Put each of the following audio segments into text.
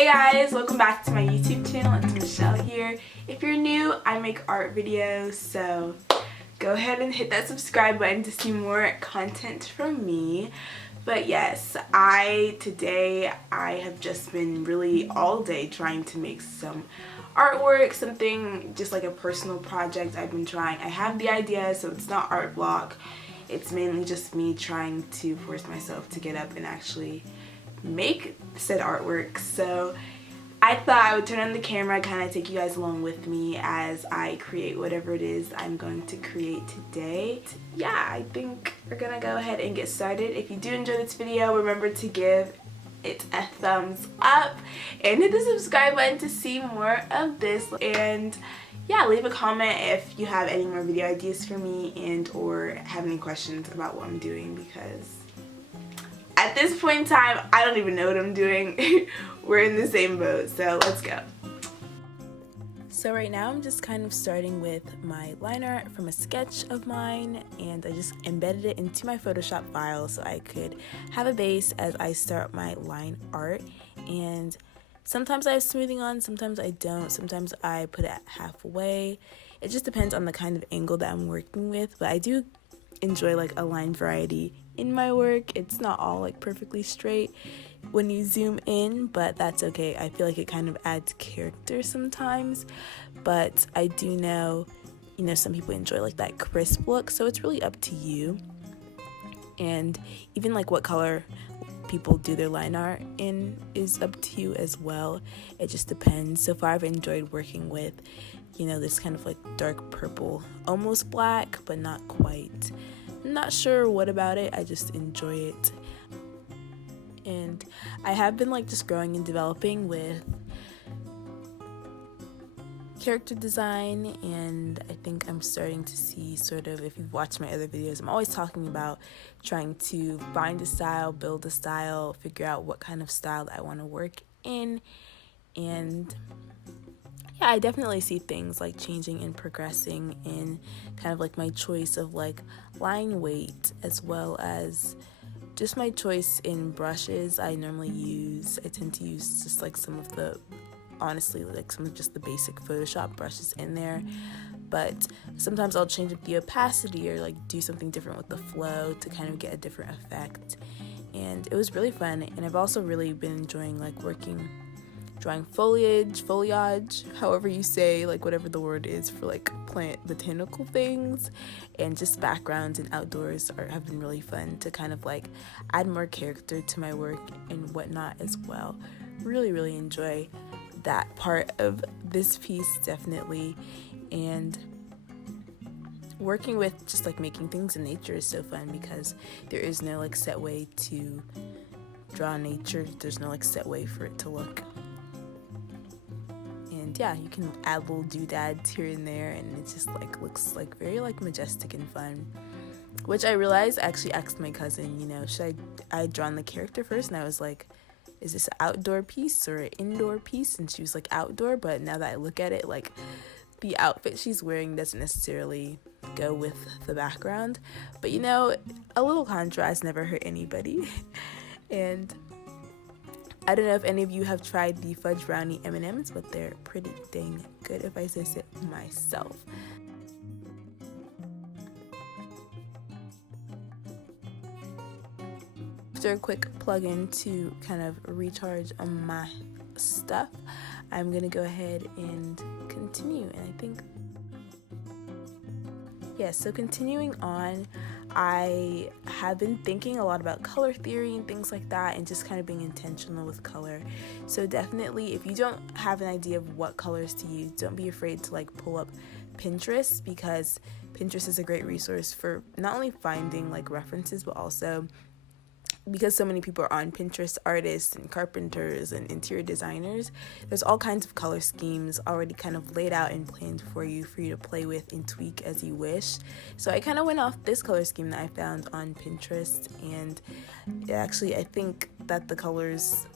Hey guys, welcome back to my YouTube channel. It's Michelle here. If you're new, I make art videos, so go ahead and hit that subscribe button to see more content from me. But yes, today I have just been really all day trying to make some artwork, something just like a personal project I've been trying. I have the idea, so it's not art block. It's mainly just me trying to force myself to get up and actually make said artwork. So I thought I would turn on the camera, kind of take you guys along with me as I create whatever it is I'm going to create today. Yeah, I think we're gonna go ahead and get started. If you do enjoy this video, remember to give it a thumbs up and hit the subscribe button to see more of this. And yeah, leave a comment if you have any more video ideas for me and or have any questions about what I'm doing, because at this point in time, I don't even know what I'm doing. We're in the same boat, so let's go. So right now I'm just kind of starting with my line art from a sketch of mine, and I just embedded it into my Photoshop file so I could have a base as I start my line art. And sometimes I have smoothing on, sometimes I don't, sometimes I put it halfway. It just depends on the kind of angle that I'm working with, but I do enjoy like a line variety in my work. It's not all like perfectly straight when you zoom in, but that's okay. I feel like it kind of adds character sometimes, but I do know, some people enjoy like that crisp look, so it's really up to you. And even like what color people do their line art in is up to you as well. It just depends. So far I've enjoyed working with this kind of like dark purple, almost black but not quite. I'm not sure what about it, I just enjoy it. And I have been like just growing and developing with character design, and I think I'm starting to see sort of, if you've watched my other videos, I'm always talking about trying to find a style, build a style, figure out what kind of style that I want to work in. And yeah, I definitely see things like changing and progressing in kind of like my choice of like line weight, as well as just my choice in brushes I normally use. I tend to use just like some of the, honestly, like some of just the basic Photoshop brushes in there, but sometimes I'll change up the opacity or like do something different with the flow to kind of get a different effect. And it was really fun, and I've also really been enjoying like drawing foliage, however you say, like whatever the word is for like plant botanical things, and just backgrounds and outdoors have been really fun to kind of like add more character to my work and whatnot as well. Really enjoy that part of this piece, definitely. And working with just like making things in nature is so fun, because there is no like set way to draw nature. There's no like set way for it to look. And yeah, you can add little doodads here and there, and it just like looks like very like majestic and fun. Which I realized, I actually asked my cousin, should I drawn the character first, and I was like, is this an outdoor piece or an indoor piece? And she was like, outdoor. But now that I look at it, like the outfit she's wearing doesn't necessarily go with the background, but a little contrast never hurt anybody. And I don't know if any of you have tried the fudge brownie M&Ms, but they're pretty dang good if I say so myself. After a quick plug-in to kind of recharge on my stuff, I'm gonna go ahead and continue. And I think, yeah, so continuing on, I have been thinking a lot about color theory and things like that, and just kind of being intentional with color. So definitely, if you don't have an idea of what colors to use, don't be afraid to like pull up Pinterest, because Pinterest is a great resource for not only finding like references, but also because so many people are on Pinterest, artists and carpenters and interior designers, there's all kinds of color schemes already kind of laid out and planned for you to play with and tweak as you wish. So I kind of went off this color scheme that I found on Pinterest, and actually I think that the colors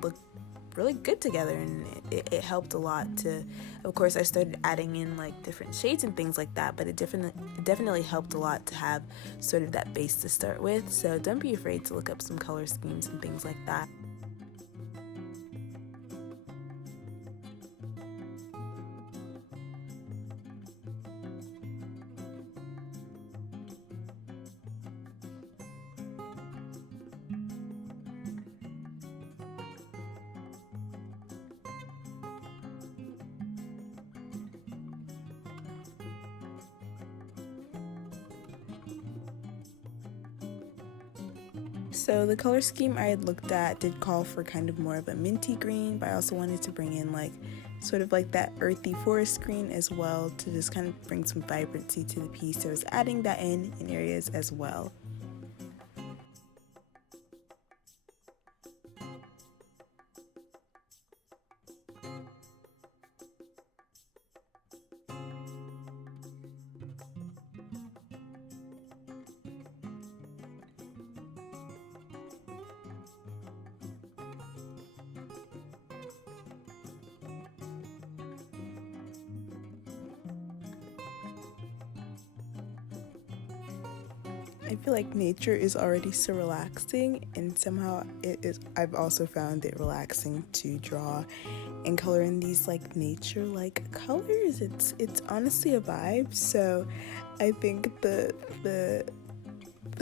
look really good together, and it helped a lot to, of course I started adding in like different shades and things like that, but it definitely helped a lot to have sort of that base to start with. So don't be afraid to look up some color schemes and things like that. So the color scheme I had looked at did call for kind of more of a minty green, but I also wanted to bring in like sort of like that earthy forest green as well to just kind of bring some vibrancy to the piece. So I was adding that in areas as well. I feel like nature is already so relaxing, and somehow I've also found it relaxing to draw and color in these like nature like colors. It's honestly a vibe. So I think the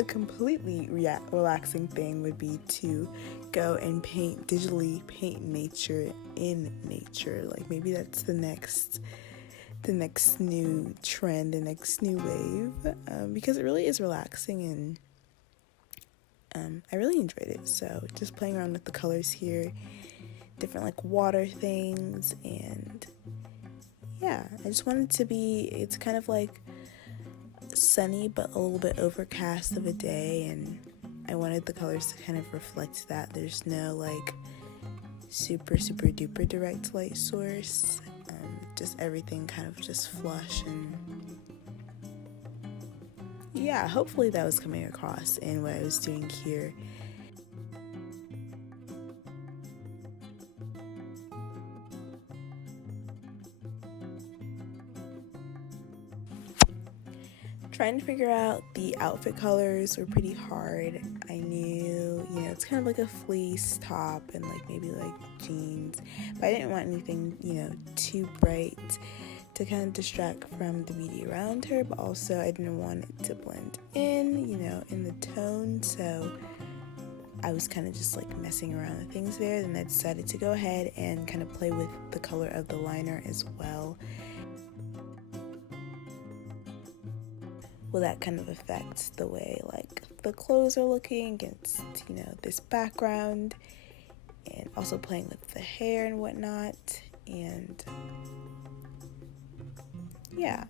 completely relaxing thing would be to go and digitally paint nature in nature. Like maybe that's the next new trend, the next new wave, because it really is relaxing, and I really enjoyed it. So just playing around with the colors here, different like water things, and yeah, I just wanted to be, it's kind of like sunny but a little bit overcast of a day, and I wanted the colors to kind of reflect that. There's no like super duper direct light source, just everything kind of just flush, and yeah, hopefully that was coming across in what I was doing here. Trying to figure out the outfit colors were pretty hard. I knew, it's kind of like a fleece top and like maybe like jeans, but I didn't want anything, too bright to kind of distract from the beauty around her, but also I didn't want it to blend in, in the tone. So I was kind of just like messing around with things there. Then I decided to go ahead and kind of play with the color of the liner as well. Will that kind of affect the way like the clothes are looking against, this background, and also playing with the hair and whatnot, and yeah.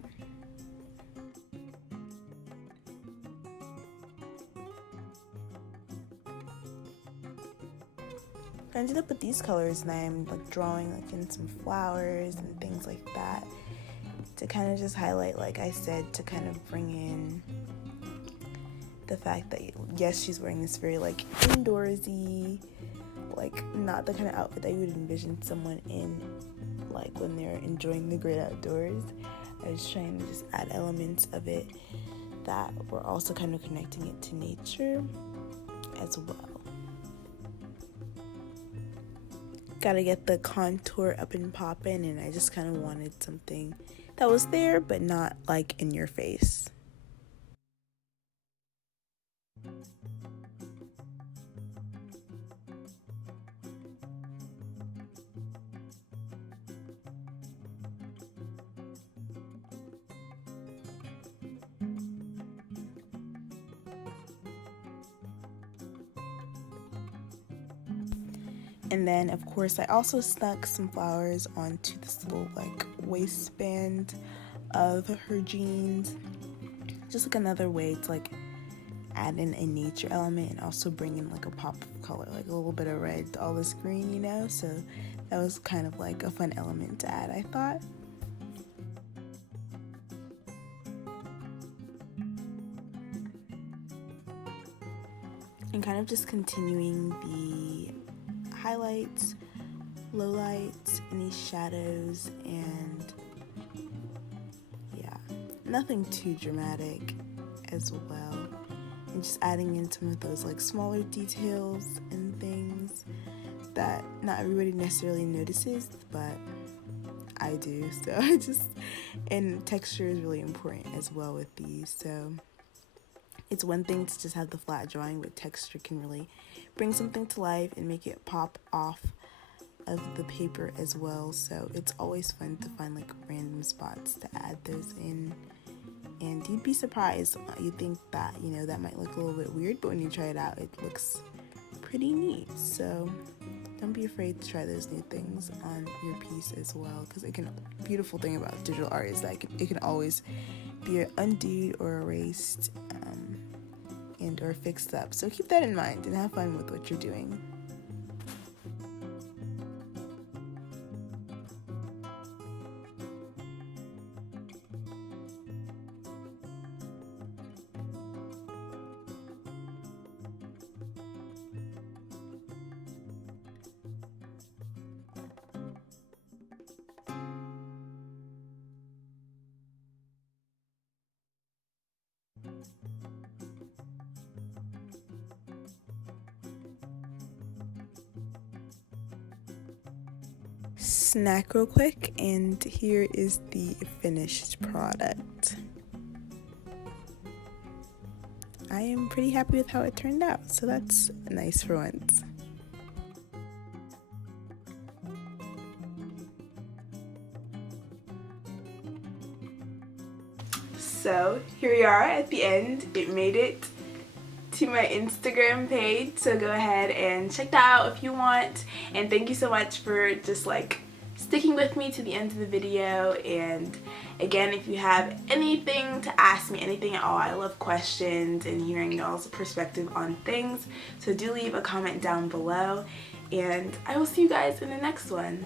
I ended up with these colors, and I'm like drawing like in some flowers and things like that to kind of just highlight, like I said, to kind of bring in the fact that yes, she's wearing this very like indoorsy, like not the kind of outfit that you would envision someone in like when they're enjoying the great outdoors. I was trying to just add elements of it that were also kind of connecting it to nature as well. Gotta get the contour up and poppin', and I just kind of wanted something that was there but not like in your face. And then, of course, I also stuck some flowers onto this little like waistband of her jeans. Just like another way to like add in a nature element and also bring in like a pop of color, like a little bit of red to all this green, so that was kind of like a fun element to add, I thought. And kind of just continuing the highlights, lowlights, any shadows, and yeah, nothing too dramatic as well. And just adding in some of those like smaller details and things that not everybody necessarily notices, but I do. So and texture is really important as well with these. So it's one thing to just have the flat drawing, but texture can really bring something to life and make it pop off of the paper as well. So it's always fun to find like random spots to add those in and you'd be surprised. You'd think that, you know, that might look a little bit weird, but when you try it out, it looks pretty neat. So don't be afraid to try those new things on your piece as well, because beautiful thing about digital art is that it can always be undone or erased and or fixed up. So keep that in mind and have fun with what you're doing. Snack real quick, and here is the finished product. I am pretty happy with how it turned out, so that's nice for once. So here we are at the end. It made it to my Instagram page, so go ahead and check that out if you want. And thank you so much for just like sticking with me to the end of the video. And again, if you have anything to ask me, anything at all, I love questions and hearing y'all's perspective on things, so do leave a comment down below, and I will see you guys in the next one.